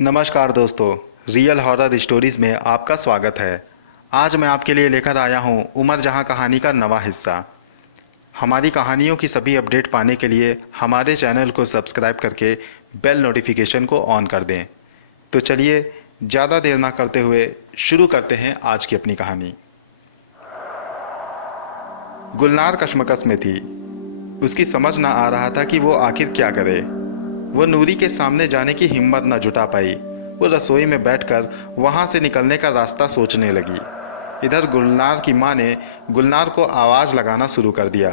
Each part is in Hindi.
नमस्कार दोस्तों, रियल हॉरर स्टोरीज में आपका स्वागत है। आज मैं आपके लिए लेकर आया हूँ उमर जहाँ कहानी का नवा हिस्सा। हमारी कहानियों की सभी अपडेट पाने के लिए हमारे चैनल को सब्सक्राइब करके बेल नोटिफिकेशन को ऑन कर दें। तो चलिए ज़्यादा देर ना करते हुए शुरू करते हैं आज की अपनी कहानी। गुलनार कशमकश में थी। उसकी समझ ना आ रहा था कि वो आखिर क्या करे। वो नूरी के सामने जाने की हिम्मत न जुटा पाई। वो रसोई में बैठकर वहां से निकलने का रास्ता सोचने लगी। इधर गुलनार की माँ ने गुलनार को आवाज़ लगाना शुरू कर दिया।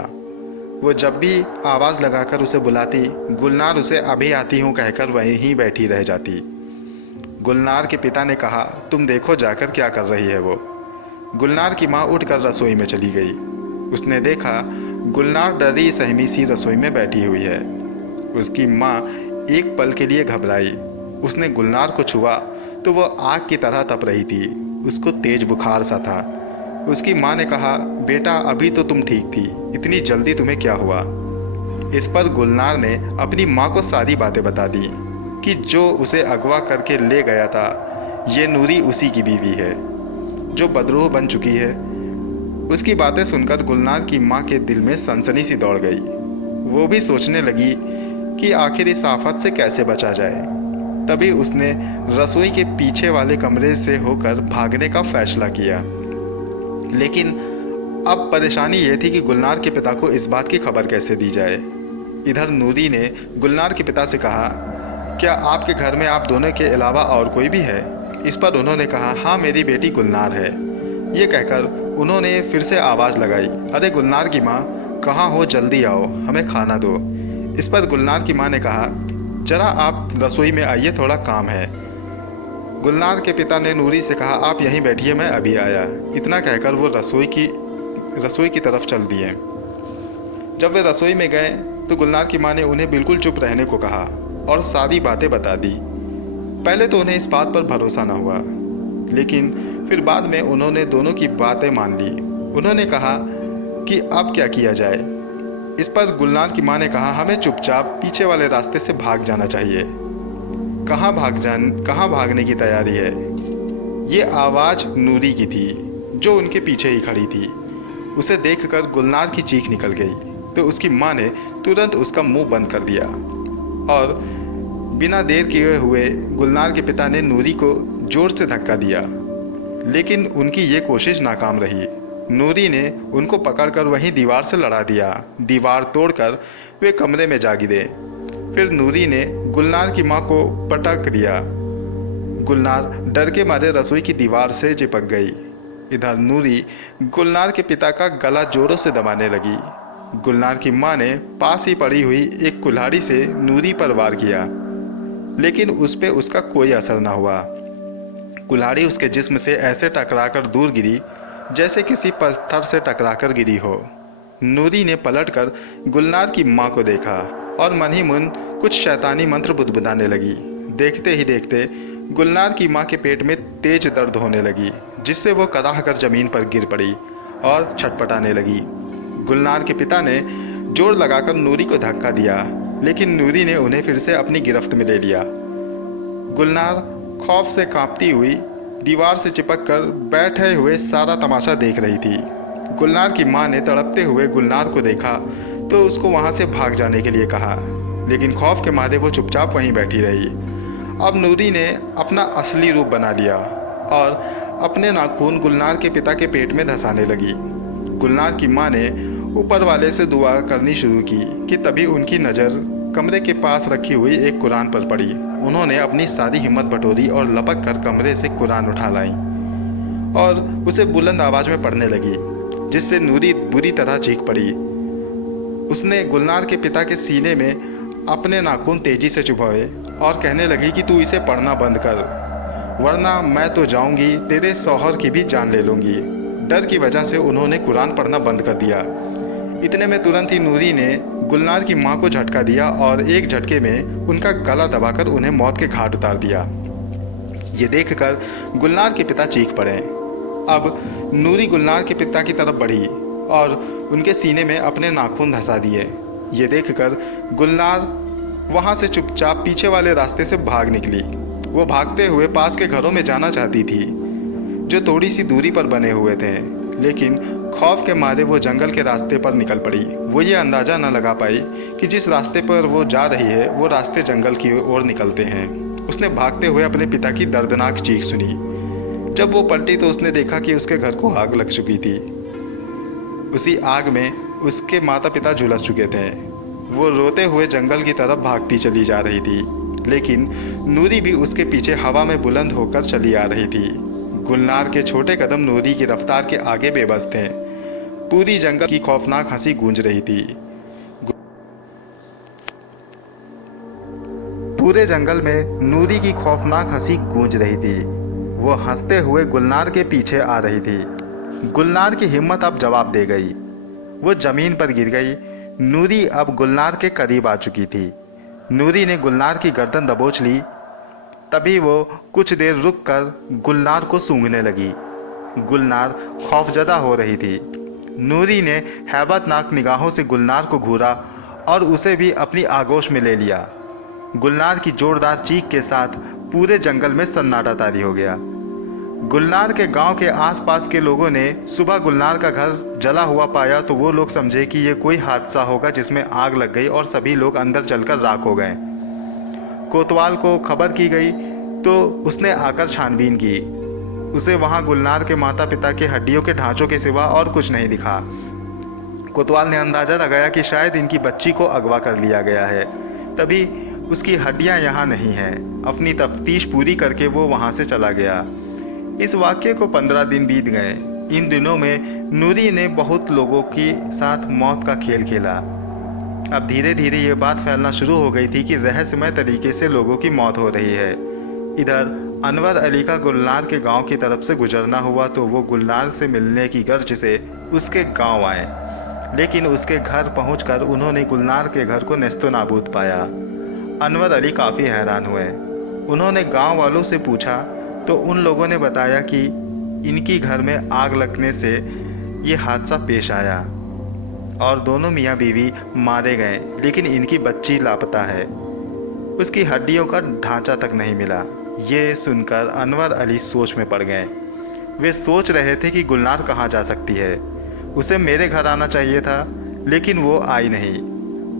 वो जब भी आवाज़ लगाकर उसे बुलाती, गुलनार उसे अभी आती हूँ कहकर वहीं बैठी रह जाती। गुलनार के पिता ने कहा, तुम देखो जाकर क्या कर रही है वो। गुलनार की माँ उठकर रसोई में चली गई। उसने देखा गुलनार डरी सहमी सी रसोई में बैठी हुई है। उसकी माँ एक पल के लिए घबराई। उसने गुलनार को छुआ तो वह आग की तरह तप रही थी। उसको तेज बुखार सा था। उसकी माँ ने कहा, बेटा अभी तो तुम ठीक थी, इतनी जल्दी तुम्हें क्या हुआ। इस पर गुलनार ने अपनी माँ को सारी बातें बता दी कि जो उसे अगवा करके ले गया था ये नूरी उसी की बीवी है जो बदरूह बन चुकी है। उसकी बातें सुनकर गुलनार की माँ के दिल में सनसनी सी दौड़ गई। वो भी सोचने लगी कि आखिर इस आफत से कैसे बचा जाए। तभी उसने रसोई के पीछे वाले कमरे से होकर भागने का फैसला किया। लेकिन अब परेशानी ये थी कि गुलनार के पिता को इस बात की खबर कैसे दी जाए। इधर नूरी ने गुलनार के पिता से कहा, क्या आपके घर में आप दोनों के अलावा और कोई भी है। इस पर उन्होंने कहा, हाँ मेरी बेटी गुलनार है। ये कहकर उन्होंने फिर से आवाज़ लगाई, अरे गुलनार की माँ कहाँ हो, जल्दी आओ, हमें खाना दो। इस पर गुलनार की माँ ने कहा, जरा आप रसोई में आइए, थोड़ा काम है। गुलनार के पिता ने नूरी से कहा, आप यहीं बैठिए, मैं अभी आया। इतना कहकर वो रसोई की तरफ चल दिए। जब वे रसोई में गए तो गुलनार की माँ ने उन्हें बिल्कुल चुप रहने को कहा और सारी बातें बता दी। पहले तो उन्हें इस बात पर भरोसा न हुआ, लेकिन फिर बाद में उन्होंने दोनों की बातें मान ली। उन्होंने कहा कि अब क्या किया जाए। इस पर गुलनार की माँ ने कहा, हमें चुपचाप पीछे वाले रास्ते से भाग जाना चाहिए। कहाँ भागने की तैयारी है। ये आवाज़ नूरी की थी जो उनके पीछे ही खड़ी थी। उसे देखकर गुलनार की चीख निकल गई तो उसकी माँ ने तुरंत उसका मुंह बंद कर दिया और बिना देर किए हुए गुलनार के पिता ने नूरी को जोर से धक्का दिया। लेकिन उनकी ये कोशिश नाकाम रही। नूरी ने उनको पकड़कर वहीं दीवार से लड़ा दिया। दीवार तोड़कर वे कमरे में जा गिरे। फिर नूरी ने गुलनार की माँ को पटक दिया। गुलनार डर के मारे रसोई की दीवार से चिपक गई। इधर नूरी गुलनार के पिता का गला जोरों से दबाने लगी। गुलनार की माँ ने पास ही पड़ी हुई एक कुल्हाड़ी से नूरी पर वार किया, लेकिन उस पर उसका कोई असर न हुआ। कुल्हाड़ी उसके जिस्म से ऐसे टकराकर दूर गिरी जैसे किसी पत्थर से टकराकर गिरी हो। नूरी ने पलटकर गुलनार की माँ को देखा और मन ही मन कुछ शैतानी मंत्र बुदबुदाने लगी। देखते ही देखते गुलनार की माँ के पेट में तेज दर्द होने लगी, जिससे वो कराह कर जमीन पर गिर पड़ी और छटपटाने लगी। गुलनार के पिता ने जोर लगाकर नूरी को धक्का दिया, लेकिन नूरी ने उन्हें फिर से अपनी गिरफ्त में ले लिया। गुलनार खौफ से कांपती हुई दीवार से चिपक कर बैठे हुए सारा तमाशा देख रही थी। गुलनार की माँ ने तड़पते हुए गुलनार को देखा तो उसको वहाँ से भाग जाने के लिए कहा, लेकिन खौफ के मारे वो चुपचाप वहीं बैठी रही। अब नूरी ने अपना असली रूप बना लिया और अपने नाखून गुलनार के पिता के पेट में धंसाने लगी। गुलनार की माँ ने ऊपर वाले से दुआ करनी शुरू की कि तभी उनकी नज़र कमरे के पास रखी हुई एक कुरान पर पड़ी। उन्होंने अपनी सारी हिम्मत बटोरी और लपक कर कमरे से कुरान उठा लाई और उसे बुलंद आवाज़ में पढ़ने लगी, जिससे नूरी बुरी तरह चीख पड़ी। उसने गुलनार के पिता के सीने में अपने नाखून तेजी से चुभाए और कहने लगी कि तू इसे पढ़ना बंद कर, वरना मैं तो जाऊंगी, तेरे शौहर की भी जान ले लूंगी। डर की वजह से उन्होंने कुरान पढ़ना बंद कर दिया। इतने में तुरंत ही नूरी ने गुलनार की माँ को झटका दिया और एक झटके में उनका गला दबाकर उन्हें मौत के घाट उतार दिया। ये देखकर गुलनार के पिता चीख पड़े। अब नूरी गुलनार के पिता की तरफ बढ़ी और उनके सीने में अपने नाखून धंसा दिए। ये देखकर गुलनार वहाँ से चुपचाप पीछे वाले रास्ते से भाग निकली। वो भागते हुए पास के घरों में जाना चाहती थी जो थोड़ी सी दूरी पर बने हुए थे, लेकिन खौफ के मारे वो जंगल के रास्ते पर निकल पड़ी। वो ये अंदाज़ा न लगा पाई कि जिस रास्ते पर वो जा रही है वो रास्ते जंगल की ओर निकलते हैं। उसने भागते हुए अपने पिता की दर्दनाक चीख सुनी। जब वो पलटी तो उसने देखा कि उसके घर को आग लग चुकी थी। उसी आग में उसके माता पिता झुलस चुके थे। वो रोते हुए जंगल की तरफ भागती चली जा रही थी, लेकिन नूरी भी उसके पीछे हवा में बुलंद होकर चली आ रही थी। गुलनार के छोटे कदम नूरी की रफ्तार के आगे बेबस थे। पूरी जंगल की खौफनाक हंसी गूंज रही थी। पूरे जंगल में नूरी की खौफनाक हंसी गूंज रही थी। वो हंसते हुए गुलनार के पीछे आ रही थी। गुलनार की हिम्मत अब जवाब दे गई। वो जमीन पर गिर गई। नूरी अब गुलनार के करीब आ चुकी थी। नूरी ने गुलनार की गर्दन दबोच ली। तभी वो कुछ देर रुककर गुलनार को सूंघने लगी। गुलनार खौफजदा हो रही थी। नूरी ने हैबतनाक निगाहों से गुलनार को घूरा और उसे भी अपनी आगोश में ले लिया। गुलनार की जोरदार चीख के साथ पूरे जंगल में सन्नाटा तारी हो गया। गुलनार के गांव के आसपास के लोगों ने सुबह गुलनार का घर जला हुआ पाया तो वो लोग समझे कि ये कोई हादसा होगा जिसमें आग लग गई और सभी लोग अंदर जलकर राख हो गए। कोतवाल को खबर की गई तो उसने आकर छानबीन की। उसे वहां गुलनार के माता पिता के हड्डियों के ढांचों के सिवा और कुछ नहीं दिखा। कोतवाल ने अंदाजा लगाया कि शायद इनकी बच्ची को अगवा कर लिया गया है, तभी उसकी हड्डियां यहाँ नहीं हैं। अपनी तफ्तीश पूरी करके वो वहाँ से चला गया। इस वाक्य को 15 दिन बीत गए। इन दिनों में नूरी ने बहुत लोगों के साथ मौत का खेल खेला। अब धीरे धीरे ये बात फैलना शुरू हो गई थी कि रहस्यमय तरीके से लोगों की मौत हो रही है। इधर अनवर अली का गुलनार के गांव की तरफ से गुजरना हुआ तो वो गुलनार से मिलने की गर्ज से उसके गांव आए, लेकिन उसके घर पहुंचकर उन्होंने गुलनार के घर को नेस्तो नाबूद पाया। अनवर अली काफ़ी हैरान हुए। उन्होंने गांव वालों से पूछा तो उन लोगों ने बताया कि इनकी घर में आग लगने से ये हादसा पेश आया और दोनों मियाँ बीवी मारे गए, लेकिन इनकी बच्ची लापता है। उसकी हड्डियों का ढांचा तक नहीं मिला। ये सुनकर अनवर अली सोच में पड़ गए। वे सोच रहे थे कि गुलनार कहाँ जा सकती है। उसे मेरे घर आना चाहिए था, लेकिन वो आई नहीं।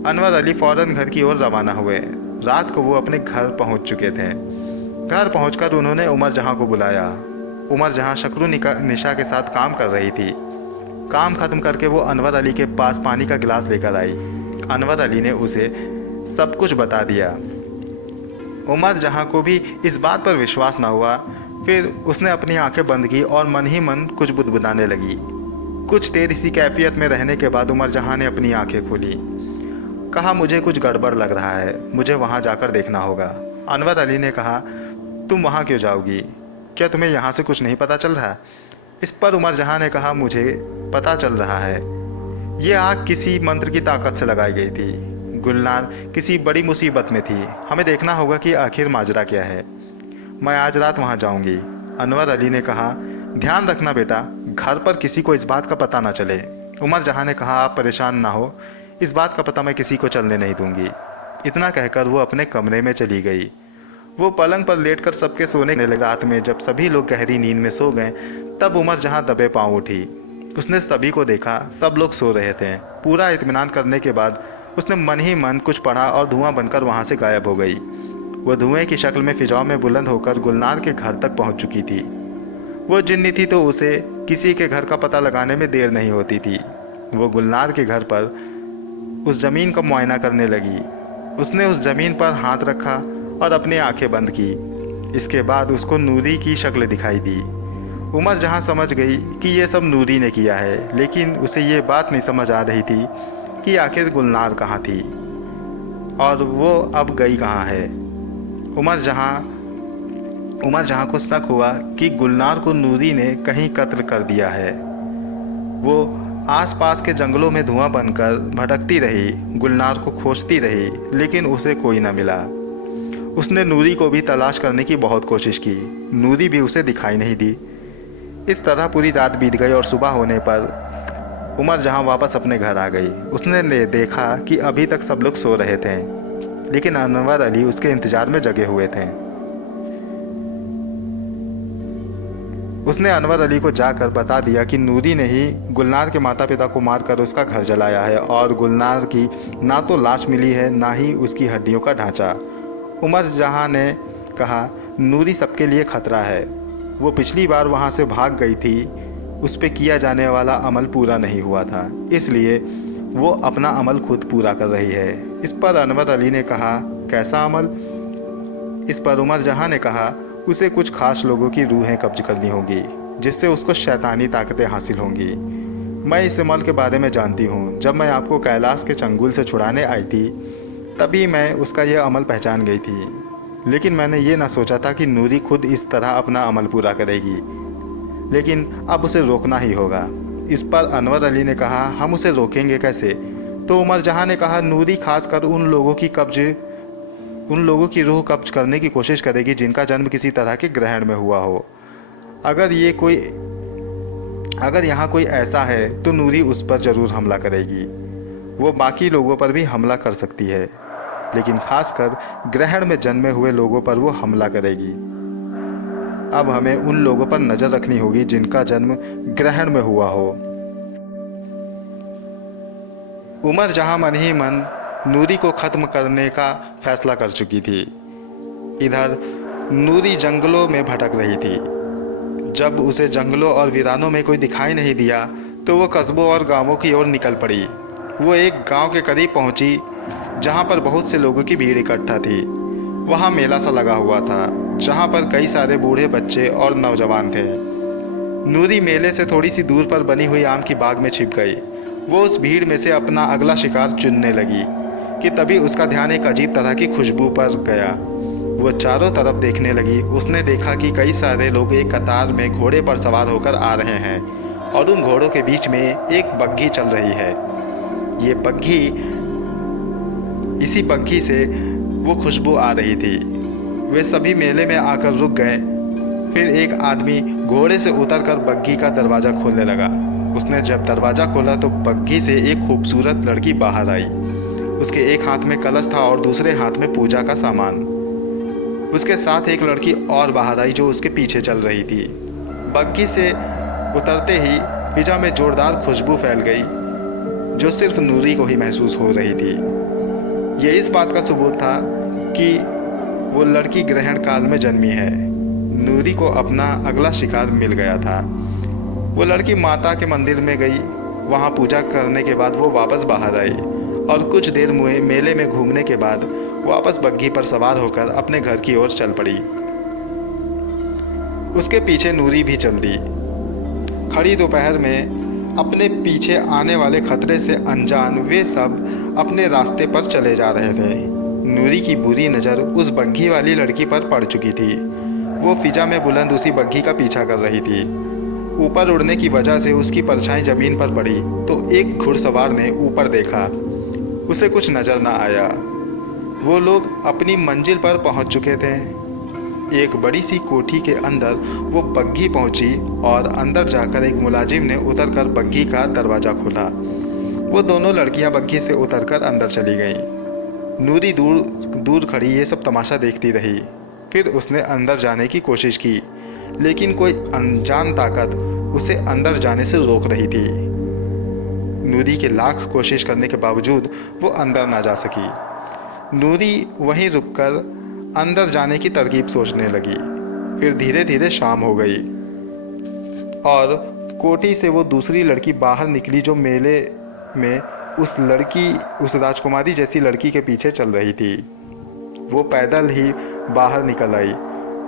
अनवर अली फौरन घर की ओर रवाना हुए। रात को वो अपने घर पहुंच चुके थे। घर पहुंचकर उन्होंने उमर जहां को बुलाया। उमर जहां शकरू निशा के साथ काम कर रही थी। काम खत्म करके वो अनवर अली के पास पानी का गिलास लेकर आई। अनवर अली ने उसे सब कुछ बता दिया। उमर जहां को भी इस बात पर विश्वास न हुआ। फिर उसने अपनी आंखें बंद की और मन ही मन कुछ बुदबुदाने लगी। कुछ देर इसी कैफियत में रहने के बाद उमर जहां ने अपनी आंखें खोली। कहा, मुझे कुछ गड़बड़ लग रहा है, मुझे वहां जाकर देखना होगा। अनवर अली ने कहा, तुम वहां क्यों जाओगी? क्या तुम्हें यहाँ से कुछ नहीं पता चल रहा? इस पर उमर जहां ने कहा, मुझे पता चल रहा है। ये आग किसी मंत्र की ताकत से लगाई गई थी। गुलनार किसी बड़ी मुसीबत में थी। हमें देखना होगा कि आखिर माजरा क्या है। मैं आज रात वहां जाऊंगी। अनवर अली ने कहा, ध्यान रखना बेटा, घर पर किसी को इस बात का पता ना चले। उमर जहां ने कहा, आप परेशान ना हो, इस बात का पता मैं किसी को चलने नहीं दूंगी। इतना कहकर वो अपने कमरे में चली गई। वो पलंग पर लेटकर सबके सोने लगे। रात में जब सभी लोग गहरी नींद में सो गए तब उमर जहां दबे पांव उठी। उसने सभी को देखा, सब लोग सो रहे थे। पूरा इत्मीनान करने के बाद उसने मन ही मन कुछ पढ़ा और धुआं बनकर वहां से गायब हो गई। वो धुएं की शक्ल में फिजाओं में बुलंद होकर गुलनार के घर तक पहुंच चुकी थी। वो जिन्नी थी तो उसे किसी के घर का पता लगाने में देर नहीं होती थी। वो गुलनार के घर पर उस जमीन का मुआयना करने लगी। उसने उस जमीन पर हाथ रखा और अपनी आंखें बंद की। इसके बाद उसको नूरी की शक्ल दिखाई दी। उमर जहां समझ गई कि ये सब नूरी ने किया है, लेकिन उसे ये बात नहीं समझ आ रही थी कि आखिर गुलनार कहाँ थी और वो अब गई कहाँ है। उमर जहां को शक हुआ कि गुलनार को नूरी ने कहीं कत्ल कर दिया है। वो आसपास के जंगलों में धुआं बनकर भटकती रही, गुलनार को खोजती रही, लेकिन उसे कोई न मिला। उसने नूरी को भी तलाश करने की बहुत कोशिश की। नूरी भी उसे दिखाई नहीं दी। इस तरह पूरी रात बीत गई और सुबह होने पर उमर जहां वापस अपने घर आ गई। उसने देखा कि अभी तक सब लोग सो रहे थे, लेकिन अनवर अली उसके इंतजार में जगे हुए थे। उसने अनवर अली को जाकर बता दिया कि नूरी ने ही गुलनार के माता पिता को मारकर उसका घर जलाया है और गुलनार की ना तो लाश मिली है ना ही उसकी हड्डियों का ढांचा। उमर जहां ने कहा, नूरी सबके लिए खतरा है। वो पिछली बार वहां से भाग गई थी, उस पे किया जाने वाला अमल पूरा नहीं हुआ था, इसलिए वो अपना अमल खुद पूरा कर रही है। इस पर अनवर अली ने कहा, कैसा अमल? इस पर उमर जहां ने कहा, उसे कुछ खास लोगों की रूहें कब्ज करनी होगी, जिससे उसको शैतानी ताकतें हासिल होंगी। मैं इस अमल के बारे में जानती हूँ। जब मैं आपको कैलाश के चंगुल से छुड़ाने आई थी, तभी मैं उसका यह अमल पहचान गई थी। लेकिन मैंने ये ना सोचा था कि नूरी खुद इस तरह अपना अमल पूरा करेगी। लेकिन अब उसे रोकना ही होगा। इस पर अनवर अली ने कहा, हम उसे रोकेंगे कैसे? तो उमर जहां ने कहा, नूरी खासकर उन लोगों की रूह कब्ज करने की कोशिश करेगी जिनका जन्म किसी तरह के ग्रहण में हुआ हो। अगर यहाँ कोई ऐसा है तो नूरी उस पर जरूर हमला करेगी। वो बाकी लोगों पर भी हमला कर सकती है, लेकिन खासकर ग्रहण में जन्मे हुए लोगों पर वो हमला करेगी। अब हमें उन लोगों पर नजर रखनी होगी जिनका जन्म ग्रहण में हुआ हो। उमर जहां मन ही मन नूरी को खत्म करने का फैसला कर चुकी थी। इधर नूरी जंगलों में भटक रही थी। जब उसे जंगलों और वीरानों में कोई दिखाई नहीं दिया तो वो कस्बों और गांवों की ओर निकल पड़ी। वो एक गांव के करीब पहुंची जहां पर बहुत से लोगों की भीड़ इकट्ठा थी। वहां मेला सा लगा हुआ था जहां पर कई सारे बूढ़े, बच्चे और नौजवान थे। नूरी मेले से थोड़ी सी दूर पर बनी हुई आम की बाग में छिप गई। वो उस भीड़ में से अपना अगला शिकार चुनने लगी कि तभी उसका ध्यान एक अजीब तरह की खुशबू पर गया। वो चारों तरफ देखने लगी। उसने देखा कि कई सारे लोग एक कतार में घोड़े पर सवार होकर आ रहे हैं और उन घोड़ों के बीच में एक बग्घी चल रही है। इसी बग्घी से वो खुशबू आ रही थी। वे सभी मेले में आकर रुक गए। फिर एक आदमी घोड़े से उतरकर बग्घी का दरवाज़ा खोलने लगा। उसने जब दरवाज़ा खोला तो बग्घी से एक खूबसूरत लड़की बाहर आई। उसके एक हाथ में कलश था और दूसरे हाथ में पूजा का सामान। उसके साथ एक लड़की और बाहर आई जो उसके पीछे चल रही थी। बग्घी से उतरते ही फिजा में जोरदार खुशबू फैल गई जो सिर्फ नूरी को ही महसूस हो रही थी। यह इस बात का सबूत था कि वो लड़की ग्रहण काल में जन्मी है। नूरी को अपना अगला शिकार मिल गया था। वो लड़की माता के मंदिर में गई। वहाँ पूजा करने के बाद वो वापस बाहर आई और कुछ देर मेले में घूमने के बाद वापस बग्घी पर सवार होकर अपने घर की ओर चल पड़ी। उसके पीछे नूरी भी चल दी। खड़ी दोपहर में अपने पीछे आने वाले खतरे से अनजान वे सब अपने रास्ते पर चले जा रहे थे। नूरी की बुरी नज़र उस बग्घी वाली लड़की पर पड़ चुकी थी। वो फिजा में बुलंद उसी बग्घी का पीछा कर रही थी। ऊपर उड़ने की वजह से उसकी परछाई जमीन पर पड़ी तो एक घुड़सवार ने ऊपर देखा। उसे कुछ नजर न आया। वो लोग अपनी मंजिल पर पहुंच चुके थे। एक बड़ी सी कोठी के अंदर वो बग्घी पहुंची और अंदर जाकर एक मुलाजिम ने उतरकर बग्घी का दरवाज़ा खोला। वो दोनों लड़कियां बग्घी से उतरकर अंदर चली गईं। नूरी दूर दूर खड़ी ये सब तमाशा देखती रही। फिर उसने अंदर जाने की कोशिश की, लेकिन कोई अनजान ताकत उसे अंदर जाने से रोक रही थी। नूरी के लाख कोशिश करने के बावजूद वो अंदर ना जा सकी। नूरी वहीं रुककर अंदर जाने की तरकीब सोचने लगी। फिर धीरे धीरे शाम हो गई और कोठी से वो दूसरी लड़की बाहर निकली जो मेले में उस राजकुमारी जैसी लड़की के पीछे चल रही थी। वो पैदल ही बाहर निकल आई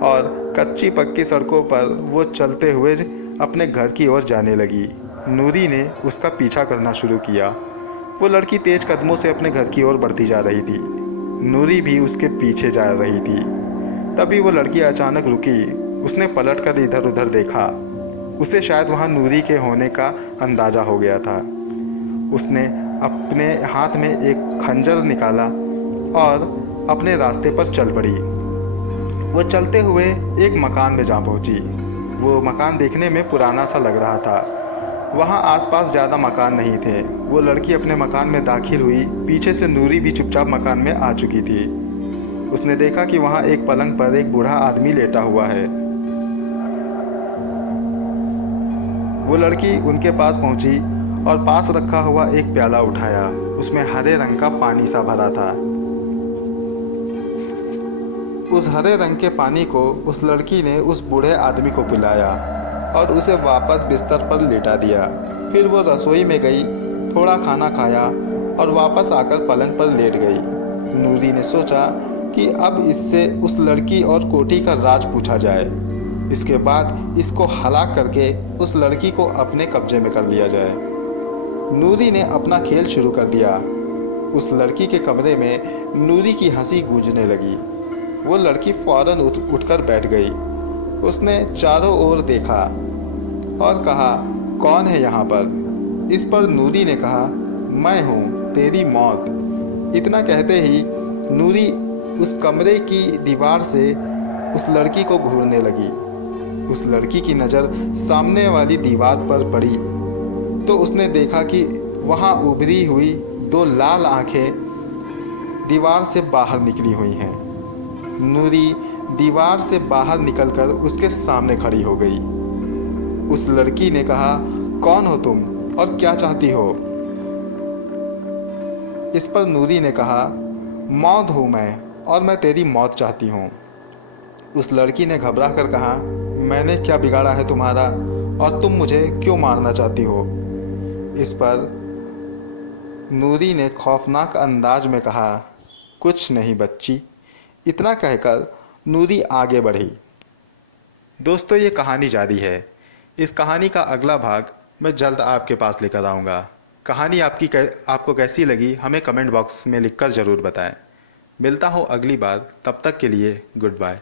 और कच्ची पक्की सड़कों पर वो चलते हुए अपने घर की ओर जाने लगी। नूरी ने उसका पीछा करना शुरू किया। वो लड़की तेज कदमों से अपने घर की ओर बढ़ती जा रही थी। नूरी भी उसके पीछे जा रही थी। तभी वो लड़की अचानक रुकी। उसने पलटकर इधर उधर देखा। उसे शायद वहाँ नूरी के होने का अंदाज़ा हो गया था। उसने अपने हाथ में एक खंजर निकाला और अपने रास्ते पर चल पड़ी। वो चलते हुए एक मकान में जा पहुंची। वो मकान देखने में पुराना सा लग रहा था। वहाँ आसपास ज़्यादा मकान नहीं थे। वो लड़की अपने मकान में दाखिल हुई। पीछे से नूरी भी चुपचाप मकान में आ चुकी थी। उसने देखा कि वहाँ एक पलंग पर एक बूढ़ा आदमी लेटा हुआ है। वो लड़की उनके पास पहुंची और पास रखा हुआ एक प्याला उठाया। उसमें हरे रंग का पानी सा भरा था। उस हरे रंग के पानी को उस लड़की ने उस बूढ़े आदमी को पिलाया और उसे वापस बिस्तर पर लिटा दिया। फिर वो रसोई में गई, थोड़ा खाना खाया और वापस आकर पलंग पर लेट गई। नूरी ने सोचा कि अब इससे उस लड़की और कोठी का राज पूछा जाए। इसके बाद इसको हलाक करके उस लड़की को अपने कब्जे में कर लिया जाए। नूरी ने अपना खेल शुरू कर दिया। उस लड़की के कमरे में नूरी की हंसी गूंजने लगी। वो लड़की फौरन उठकर बैठ गई। उसने चारों ओर देखा और कहा, कौन है यहाँ पर? इस पर नूरी ने कहा, मैं हूँ, तेरी मौत। इतना कहते ही नूरी उस कमरे की दीवार से उस लड़की को घूरने लगी। उस लड़की की नज़र सामने वाली दीवार पर पड़ी तो उसने देखा कि वहाँ उभरी हुई दो लाल आंखें दीवार से बाहर निकली हुई हैं। नूरी दीवार से बाहर निकलकर उसके सामने खड़ी हो गई। उस लड़की ने कहा, कौन हो तुम और क्या चाहती हो? इस पर नूरी ने कहा, मौत हूँ मैं और मैं तेरी मौत चाहती हूँ। उस लड़की ने घबरा कर कहा, मैंने क्या बिगाड़ा है तुम्हारा और तुम मुझे क्यों मारना चाहती हो? इस पर नूरी ने खौफनाक अंदाज में कहा, कुछ नहीं बच्ची। इतना कहकर नूरी आगे बढ़ी। दोस्तों, ये कहानी जारी है। इस कहानी का अगला भाग मैं जल्द आपके पास लेकर आऊँगा। कहानी आपको कैसी लगी हमें कमेंट बॉक्स में लिखकर ज़रूर बताएं। मिलता हूँ अगली बार, तब तक के लिए गुड बाय।